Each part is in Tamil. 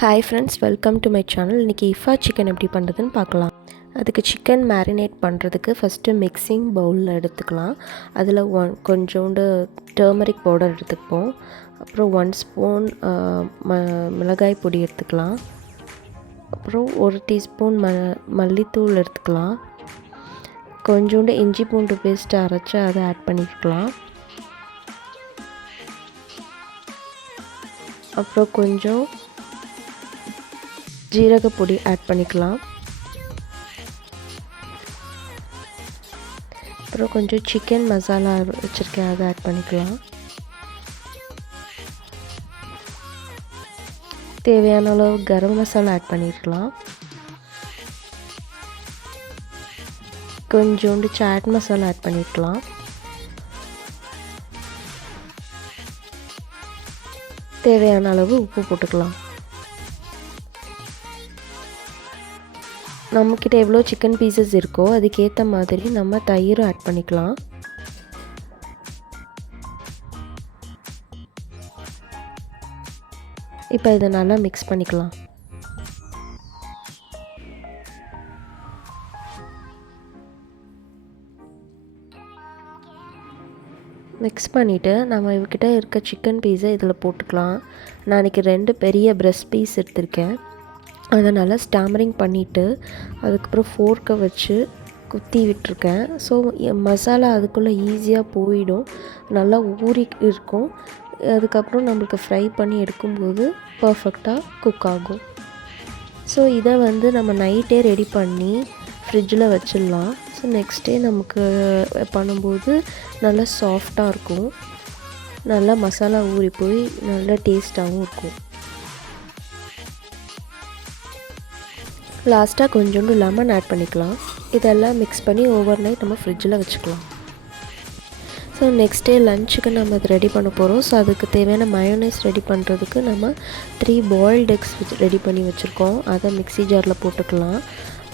Hi friends, welcome to my channel. இன்றைக்கி இஃபா சிக்கன் எப்படி பண்ணுறதுன்னு பார்க்கலாம். அதுக்கு சிக்கன் மேரினேட் பண்ணுறதுக்கு ஃபஸ்ட்டு மிக்சிங் பவுலில் எடுத்துக்கலாம். அதில் கொஞ்சோண்டு டர்மரிக் பவுடர் எடுத்துப்போம். அப்புறம் 1 ஸ்பூன் மிளகாய் பொடி எடுத்துக்கலாம். அப்புறம் 1 டீஸ்பூன் மல்லித்தூள் எடுத்துக்கலாம். கொஞ்சோண்டு இஞ்சி பூண்டு பேஸ்ட்டு அரைச்சி அதை ஆட் பண்ணிக்கலாம். அப்புறம் கொஞ்சம் ஜீரகப்பொடி ஆட் பண்ணிக்கலாம். அப்புறம் கொஞ்சம் சிக்கன் மசாலா வச்சுருக்கேன், அதை ஆட் பண்ணிக்கலாம். தேவையான அளவு கரம் மசாலா ஆட் பண்ணிக்கலாம். கொஞ்சோண்டு சாட் மசாலா ஆட் பண்ணிக்கலாம். தேவையான அளவு உப்பு போட்டுக்கலாம். நம்மக்கிட்ட எவ்வளோ சிக்கன் பீசஸ் இருக்கோ அதுக்கேற்ற மாதிரி நம்ம தயிர் ஆட் பண்ணிக்கலாம். இப்போ இதை நல்லா மிக்ஸ் பண்ணிக்கலாம். மிக்ஸ் பண்ணிவிட்டு நம்ம இவக்கிட்ட இருக்க சிக்கன் பீஸை இதில் போட்டுக்கலாம். நான் இன்றைக்கி 2 பெரிய பிரெஸ்ட் பீஸ் எடுத்திருக்கேன். அதனால் ஸ்டாமரிங் பண்ணிவிட்டு அதுக்கப்புறம் ஃபோர்க்கை வச்சு குத்தி விட்டுருக்கேன். ஸோ மசாலா அதுக்குள்ளே ஈஸியாக போயிடும், நல்லா ஊறி இருக்கும். அதுக்கப்புறம் நம்மளுக்கு ஃப்ரை பண்ணி எடுக்கும்போது பர்ஃபெக்டாக குக் ஆகும். ஸோ இதை நம்ம நைட்டே ரெடி பண்ணி ஃப்ரிட்ஜில் வச்சிடலாம். ஸோ நெக்ஸ்ட் டே நமக்கு பண்ணும்போது நல்லா சாஃப்டாக இருக்கும், நல்லா மசாலா ஊறி போய் நல்லா டேஸ்ட்டாகவும் இருக்கும். லாஸ்ட்டாக கொஞ்சோண்டு லெமன் ஆட் பண்ணிக்கலாம். இதெல்லாம் மிக்ஸ் பண்ணி ஓவர் நைட் நம்ம ஃப்ரிட்ஜில் வச்சுக்கலாம். ஸோ நெக்ஸ்ட் டே லஞ்சுக்கு நம்ம அது ரெடி பண்ண போகிறோம். ஸோ அதுக்கு தேவையான மயோனைஸ் ரெடி பண்ணுறதுக்கு நம்ம 3 பாயில்டு எக்ஸ் ரெடி பண்ணி வச்சுருக்கோம். அதை மிக்ஸி ஜாரில் போட்டுக்கலாம்.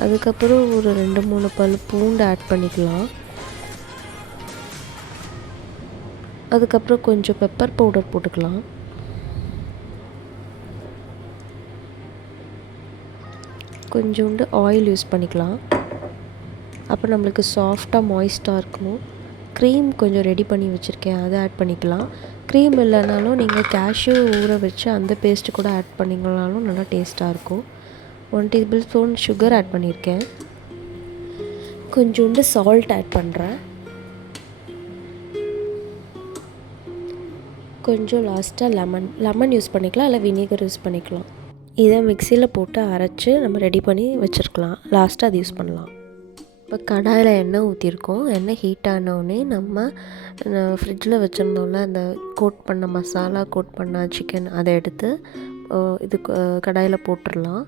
அதுக்கப்புறம் ஒரு 2-3 பல் பூண்டு ஆட் பண்ணிக்கலாம். அதுக்கப்புறம் கொஞ்சம் பெப்பர் பவுடர் போட்டுக்கலாம். கொஞ்சோண்டு ஆயில் யூஸ் பண்ணிக்கலாம். அப்போ நம்மளுக்கு சாஃப்டாக மாய்ஸ்டாக இருக்கும். க்ரீம் கொஞ்சம் ரெடி பண்ணி வச்சுருக்கேன், அதை ஆட் பண்ணிக்கலாம். க்ரீம் இல்லைனாலும் நீங்கள் கேஷ்யூ ஊற வச்சு அந்த பேஸ்ட்டு கூட ஆட் பண்ணிங்கனாலும் நல்லா டேஸ்ட்டாக இருக்கும். 1 டேபிள் ஸ்பூன் சுகர் ஆட் பண்ணியிருக்கேன். கொஞ்சோண்டு சால்ட் ஆட் பண்ணுறேன். கொஞ்சம் லாஸ்ட்டாக லெமன் யூஸ் பண்ணிக்கலாம், இல்லை வினிகர் யூஸ் பண்ணிக்கலாம். இதை மிக்சியில் போட்டு அரைச்சி நம்ம ரெடி பண்ணி வச்சுருக்கலாம். லாஸ்ட்டாக அது யூஸ் பண்ணலாம். இப்போ கடாயில் எண்ணெய் ஊற்றிருக்கோம். எண்ணெய் ஹீட் ஆனோடனே நம்ம ஃப்ரிட்ஜில் வச்சுருந்தோம்ல அந்த கோட் பண்ண மசாலா, கோட் பண்ண சிக்கன், அதை எடுத்து இது கடாயில் போட்டுடலாம்.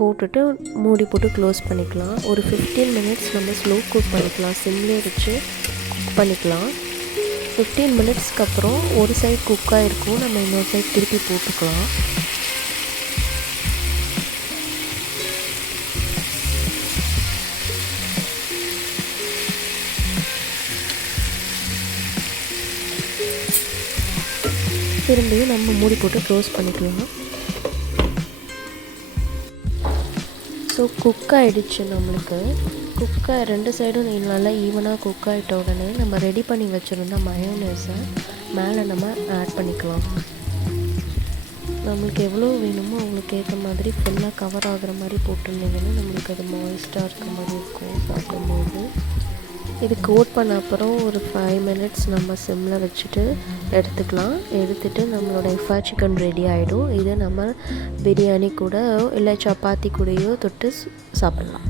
போட்டுட்டு மூடி போட்டு க்ளோஸ் பண்ணிக்கலாம். ஒரு 15 மினிட்ஸ் நம்ம ஸ்லோ குக் பண்ணிக்கலாம். சிம்லேயே வச்சு குக் பண்ணிக்கலாம். 15 மினிட்ஸ்க்கு அப்புறம் ஒரு சைட் குக் ஆகிருக்கும், நம்ம இன்னொரு சைட் திருப்பி போட்டுக்கலாம். திரும்பியும் நம்ம மூடி போட்டு க்ளோஸ் பண்ணிக்கலாம். ஸோ குக் ஆகிடுச்சு. நம்மளுக்கு குக்காக 2 சைடும் நல்லா ஈவனாக குக் ஆகிட்ட உடனே நம்ம ரெடி பண்ணி வச்சுருந்த மயோனைஸை மேலே நம்ம ஆட் பண்ணிக்கலாம். நம்மளுக்கு எவ்வளோ வேணுமோ அவங்களுக்கு ஏற்ற மாதிரி ஃபுல்லாக கவர் ஆகிற மாதிரி போட்டிருந்தீங்கன்னா நம்மளுக்கு அது மாய்ஸ்டாக இருக்க மாதிரி இருக்கும் சாப்பிடும்போது. இது கோட் பண்ண அப்புறம் ஒரு 5 மினிட்ஸ் நம்ம சிம்மில் வச்சுட்டு எடுத்துட்டு நம்மளோட இஃபா சிக்கன் ரெடி ஆகிடும். இதை நம்ம பிரியாணி கூட இல்லை சப்பாத்தி கூடயோ தொட்டு சாப்பிட்லாம்.